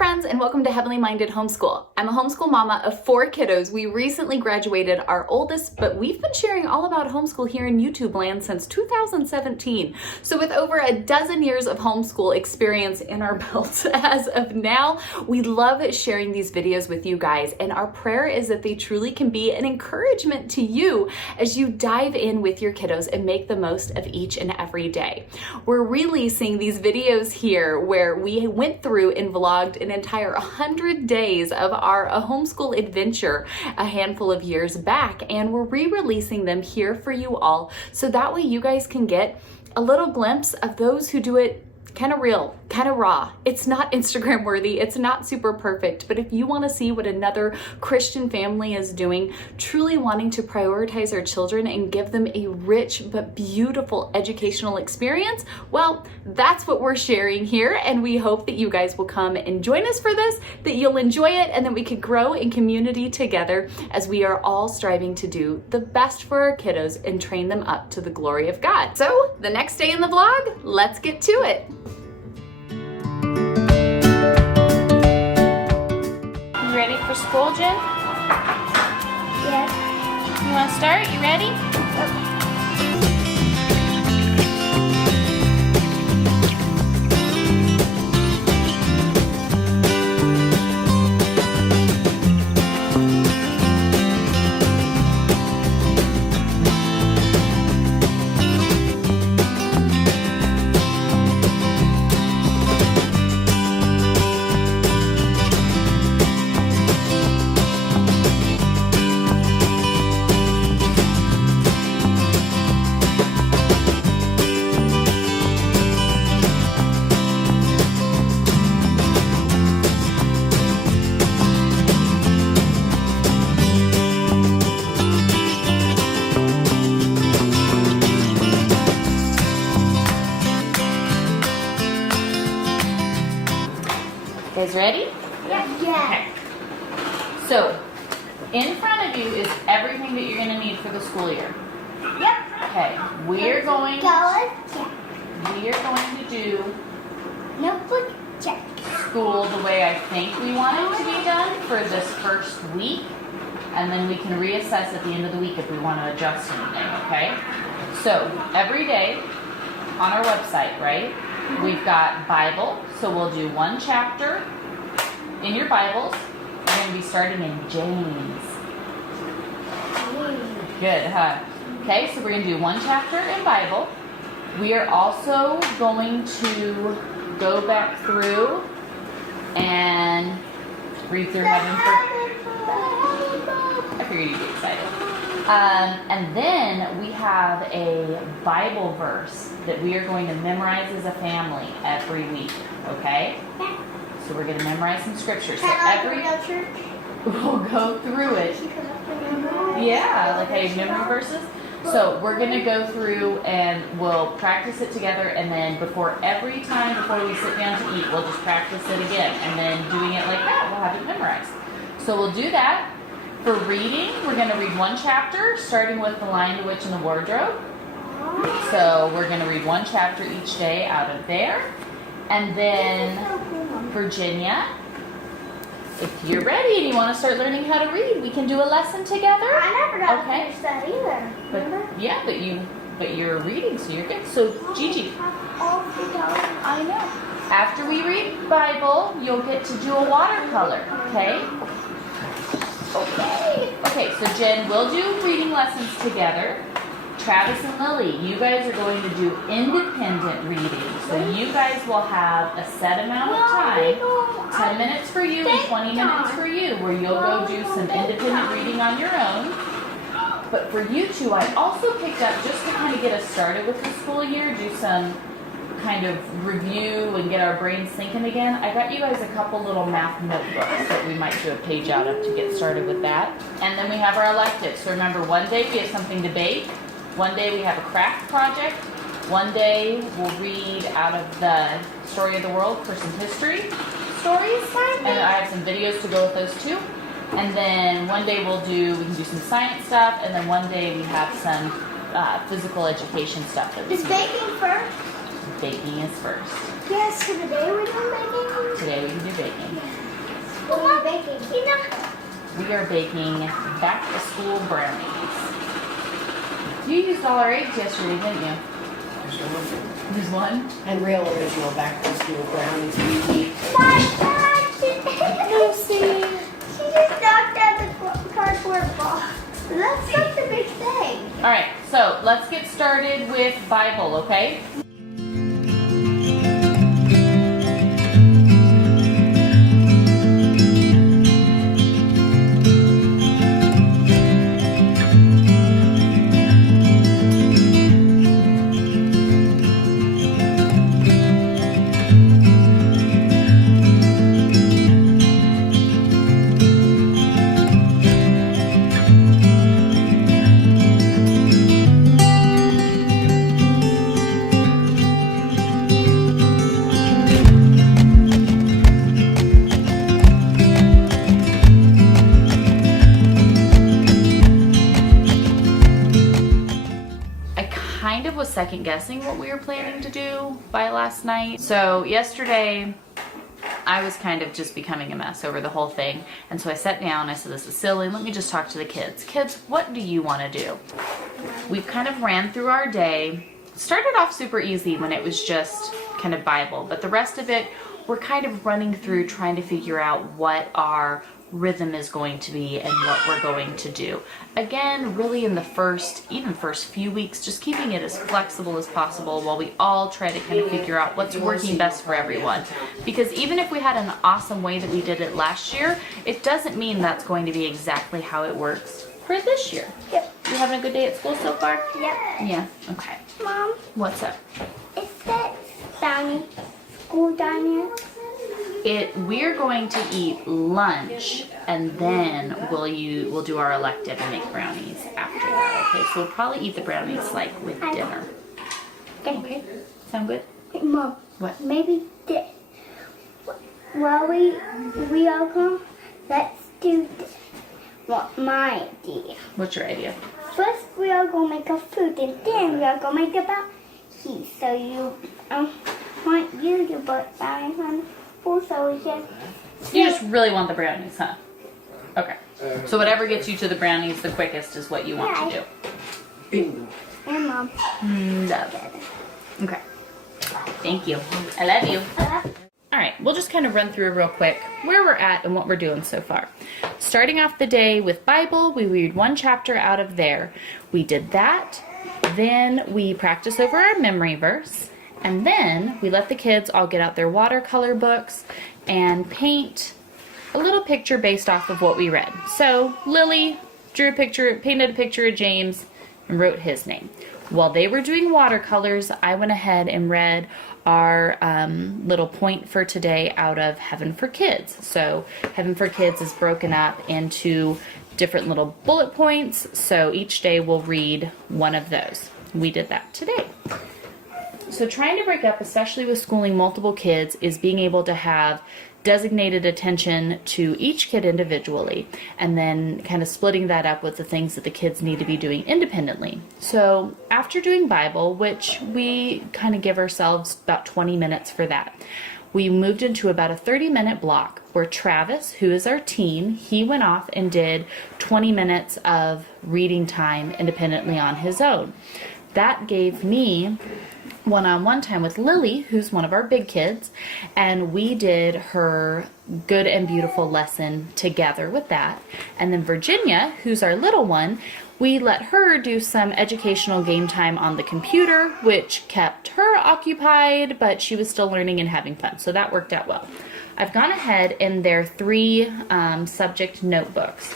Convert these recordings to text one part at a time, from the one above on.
friends, and welcome to Heavenly Minded Homeschool. I'm a homeschool mama of 4 kiddos. We recently graduated our oldest, but we've been sharing all about homeschool here in YouTube land since 2017. So with over a dozen years of homeschool experience in our belts as of now, we love sharing these videos with you guys, and our prayer is that they truly can be an encouragement to you as you dive in with your kiddos and make the most of each and every day. We're releasing these videos here where we went through and vlogged an entire 100 days of our homeschool adventure a handful of years back, and we're re-releasing them here for you all so that way you guys can get a little glimpse of those who do it kind of real, kind of raw. It's not Instagram worthy, it's not super perfect, but if you want to see what another Christian family is doing, truly wanting to prioritize our children and give them a rich but beautiful educational experience, well, that's what we're sharing here, and we hope that you guys will come and join us for this, that you'll enjoy it, and that we could grow in community together as we are all striving to do the best for our kiddos and train them up to the glory of God. So the next day in the vlog, let's get to it. You ready for school, Jen? Yes. You want to start? You ready? You guys ready? Yeah. Okay. So, in front of you is everything that you're going to need for the school year. Yep. Okay. We're going to do Notebook check. school the way I think we want it to be done for this first week, and then we can reassess at the end of the week if we want to adjust anything, okay? So, every day on our website, right, we've got Bible, so we'll do one chapter in your Bibles. We're going to be starting in James. Good, huh? Okay, so we're going to do one chapter in Bible. We are also going to go back through and read through Heaven for... I figured you'd be excited. And then we have a Bible verse that we are going to memorize as a family every week, okay? So we're going to memorize some scripture. So we'll go through it. Yeah, like how you have memory verses. So we're going to go through and we'll practice it together, and then every time before we sit down to eat, we'll just practice it again, and then doing it like that, we'll have it memorized. So we'll do that. For reading, we're going to read one chapter, starting with The Lion, the Witch, and the Wardrobe. So we're going to read one chapter each day out of there. And then, Virginia, if you're ready and you want to start learning how to read, we can do a lesson together. I never got to finish that either. But you're reading, so you're good. So, Gigi. I know. After we read Bible, you'll get to do a watercolor, okay? Okay, so Jen, we'll do reading lessons together. Travis and Lily, you guys are going to do independent reading. So you guys will have a set amount of time, 10 minutes for you and 20 minutes for you, where you'll go do some independent reading on your own. But for you two, I also picked up, just to kind of get us started with the school year, do some kind of review and get our brains thinking again, I got you guys a couple little math notebooks that we might do a page out of to get started with that. And then we have our electives. So remember, one day we have something to bake, one day we have a craft project, one day we'll read out of the story of the world for some history stories, and I have some videos to go with those too. And then one day we can do some science stuff, and then one day we have some physical education stuff that we Is baking first? baking is first. Yes, so today we're doing baking. Today we can do baking. What are we baking? We are baking back-to-school brownies. You used all our eggs yesterday, didn't you? There's one? And real original back-to-school brownies. Lucy. She just knocked out the cardboard box. That's such a big thing. All right, so let's get started with Bible, okay? Was second guessing what we were planning to do by last night. So yesterday I was kind of just becoming a mess over the whole thing, and so I sat down and I said, this is silly, let me just talk to the kids. Kids, what do you want to do? We've kind of ran through our day. Started off super easy when it was just kind of Bible, but the rest of it we're kind of running through trying to figure out what our rhythm is going to be and what we're going to do. Again, really in the first few weeks, just keeping it as flexible as possible while we all try to kind of figure out what's working best for everyone. Because even if we had an awesome way that we did it last year, it doesn't mean that's going to be exactly how it works for this year. Yep. You having a good day at school so far? Yep. Yeah, okay. Mom, What's up? is that brownie school down here? We're going to eat lunch and then we'll do our elective and make brownies after that. Okay, so we'll probably eat the brownies like with dinner. Okay, sound good? Hey, Mom. What? Maybe while we all go, let's do this. What my idea? What's your idea? First we are gonna make a food and then we are gonna make a brownie. So you want you to put brownies on. Also, You just really want the brownies, huh? Okay. So whatever gets you to the brownies the quickest is what you want to do. And Mom. Love. Okay. Thank you. I love you. All right, we'll just kind of run through real quick where we're at and what we're doing so far. Starting off the day with Bible, we read one chapter out of there. We did that. Then we practice over our memory verse. And then we let the kids all get out their watercolor books and paint a little picture based off of what we read. So Lily painted a picture of James and wrote his name. While they were doing watercolors, I went ahead and read our little point for today out of Heaven for Kids. So Heaven for Kids is broken up into different little bullet points. So each day we'll read one of those. We did that today. So trying to break up, especially with schooling multiple kids, is being able to have designated attention to each kid individually and then kind of splitting that up with the things that the kids need to be doing independently. So after doing Bible, which we kind of give ourselves about 20 minutes for that, we moved into about a 30-minute block where Travis, who is our teen, he went off and did 20 minutes of reading time independently on his own. That gave me one-on-one time with Lily, who's one of our big kids, and we did her Good and Beautiful lesson together with that. And then Virginia, who's our little one, we let her do some educational game time on the computer, which kept her occupied, but she was still learning and having fun, so that worked out well. I've gone ahead in their 3 subject notebooks,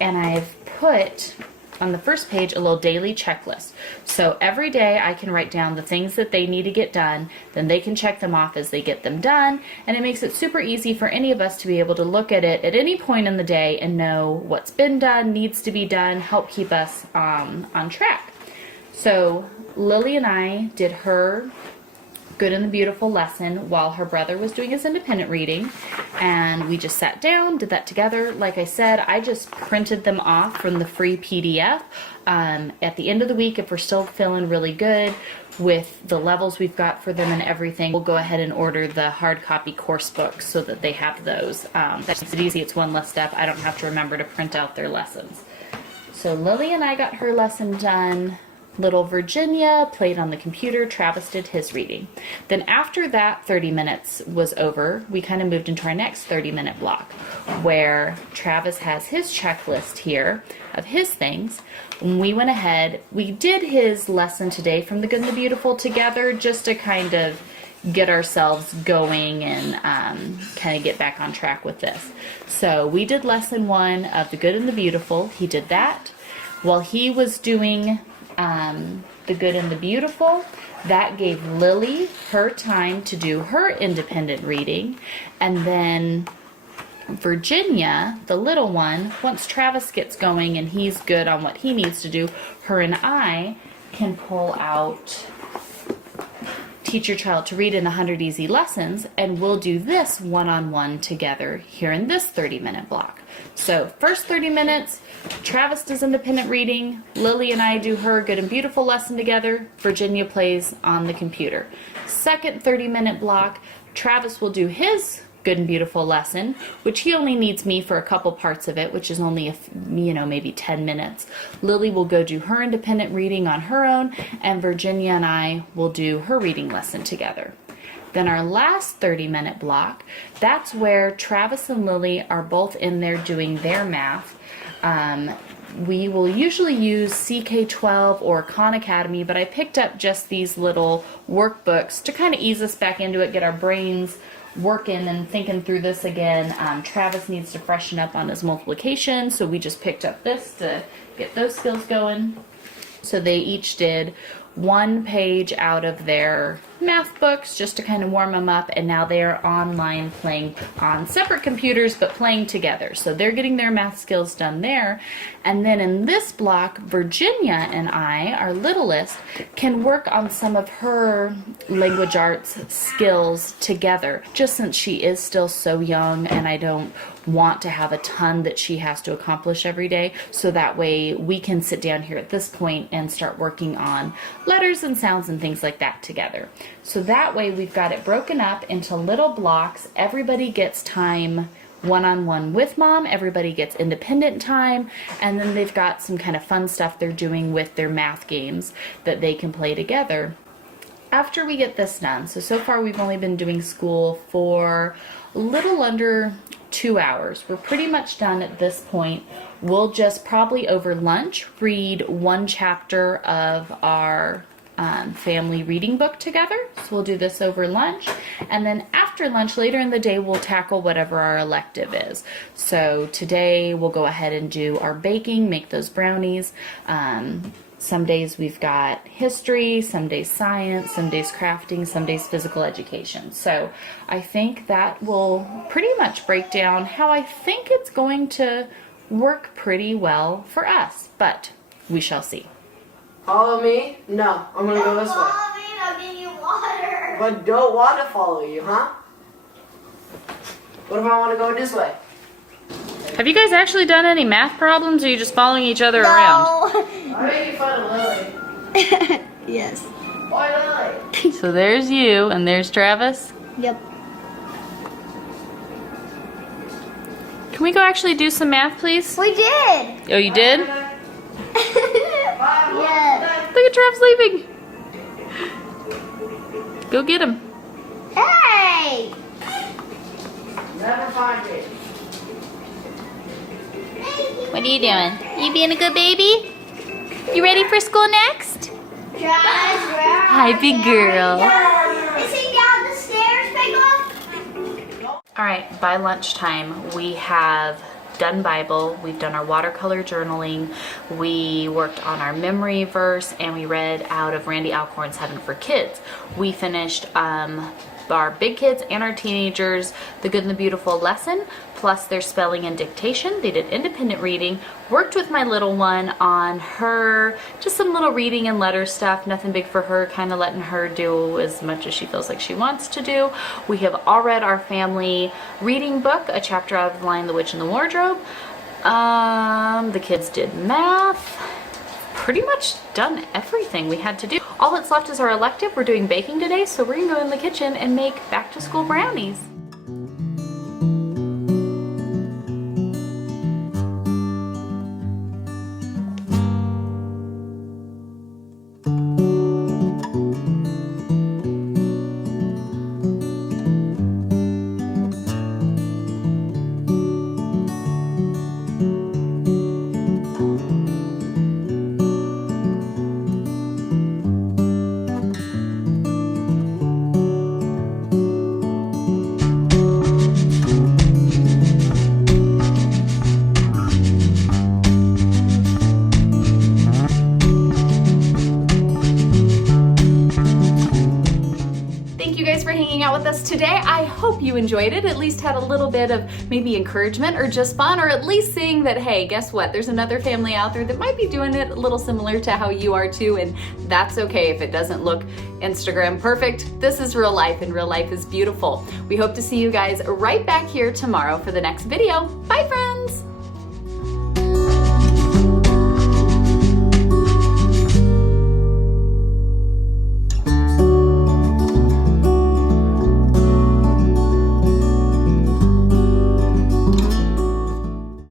and I've put on the first page a little daily checklist. So every day I can write down the things that they need to get done, then they can check them off as they get them done, and it makes it super easy for any of us to be able to look at it at any point in the day and know what's been done, needs to be done, help keep us on track. So Lily and I did her Good and the Beautiful lesson while her brother was doing his independent reading. and we just sat down, did that together. Like I said, I just printed them off from the free PDF. At the end of the week, if we're still feeling really good with the levels we've got for them and everything, we'll go ahead and order the hard copy course books so that they have those. That makes it easy. It's one less step. I don't have to remember to print out their lessons. So Lily and I got her lesson done. Little Virginia played on the computer. Travis did his reading. Then after that 30 minutes was over, we kind of moved into our next 30-minute block where Travis has his checklist here of his things. We went ahead, we did his lesson today from the Good and the Beautiful together just to kind of get ourselves going and kind of get back on track with this. So we did lesson 1 of the Good and the Beautiful. He did that. While he was doing the Good and the Beautiful, that gave Lily her time to do her independent reading, and then Virginia, the little one, once Travis gets going and he's good on what he needs to do, her and I can pull out Teach Your Child to Read in 100 Easy Lessons, and we'll do this one-on-one together here in this 30-minute block. So first 30 minutes, Travis does independent reading, Lily and I do her Good and Beautiful lesson together, Virginia plays on the computer. Second 30-minute block, Travis will do his Good and Beautiful lesson, which he only needs me for a couple parts of it, which is only maybe 10 minutes. Lily will go do her independent reading on her own, and Virginia and I will do her reading lesson together. Then our last 30-minute block, that's where Travis and Lily are both in there doing their math. We will usually use CK12 or Khan Academy, but I picked up just these little workbooks to kind of ease us back into it, get our brains working and thinking through this again. Travis needs to freshen up on his multiplication, so we just picked up this to get those skills going. So they each did 1 page out of their math books just to kind of warm them up, and now they are online playing on separate computers but playing together. So they're getting their math skills done there. And then in this block, Virginia and I, our littlest, can work on some of her language arts skills together, just since she is still so young and I don't want to have a ton that she has to accomplish every day. So that way we can sit down here at this point and start working on letters and sounds and things like that together. So that way we've got it broken up into little blocks. Everybody gets time one-on-one with mom, everybody gets independent time, and then they've got some kind of fun stuff they're doing with their math games that they can play together. After we get this done, so far we've only been doing school for a little under 2 hours. We're pretty much done at this point. We'll just probably over lunch read 1 chapter of our family reading book together. So we'll do this over lunch, and then after lunch later in the day we'll tackle whatever our elective is. So today we'll go ahead and do our baking, make those brownies. Some days we've got history, some days science, some days crafting, some days physical education. So I think that will pretty much break down how I think it's going to work pretty well for us, but we shall see. Follow me? No, I'm gonna go this way. Follow me, I'll give you water. But don't want to follow you, huh? What if I want to go this way? Have you guys actually done any math problems, or are you just following each other around? I'm making fun of Lily. Yes. Why Lily? So there's you, and there's Travis. Yep. Can we go actually do some math, please? We did. Oh, you did? Yes. Look at Travis leaving. Go get him. Hey. Never find it. What are you doing? You being a good baby? You ready for school next? Hi, big girl. Is he down the stairs, Big Love? All right, by lunchtime, we have done Bible, we've done our watercolor journaling, we worked on our memory verse, and we read out of Randy Alcorn's Heaven for Kids. We finished our big kids and our teenagers the Good and the Beautiful lesson, plus their spelling and dictation. They did independent reading, worked with my little one on her, just some little reading and letter stuff, nothing big for her, kind of letting her do as much as she feels like she wants to do. We have all read our family reading book, a chapter out of The Lion, the Witch, and the Wardrobe. The kids did math. Pretty much done everything we had to do. All that's left is our elective. We're doing baking today, so we're gonna go in the kitchen and make back to school brownies. For hanging out with us today. I hope you enjoyed it, at least had a little bit of maybe encouragement or just fun, or at least seeing that, hey, guess what? There's another family out there that might be doing it a little similar to how you are too, and that's okay if it doesn't look Instagram perfect. This is real life, and real life is beautiful. We hope to see you guys right back here tomorrow for the next video. Bye, friends!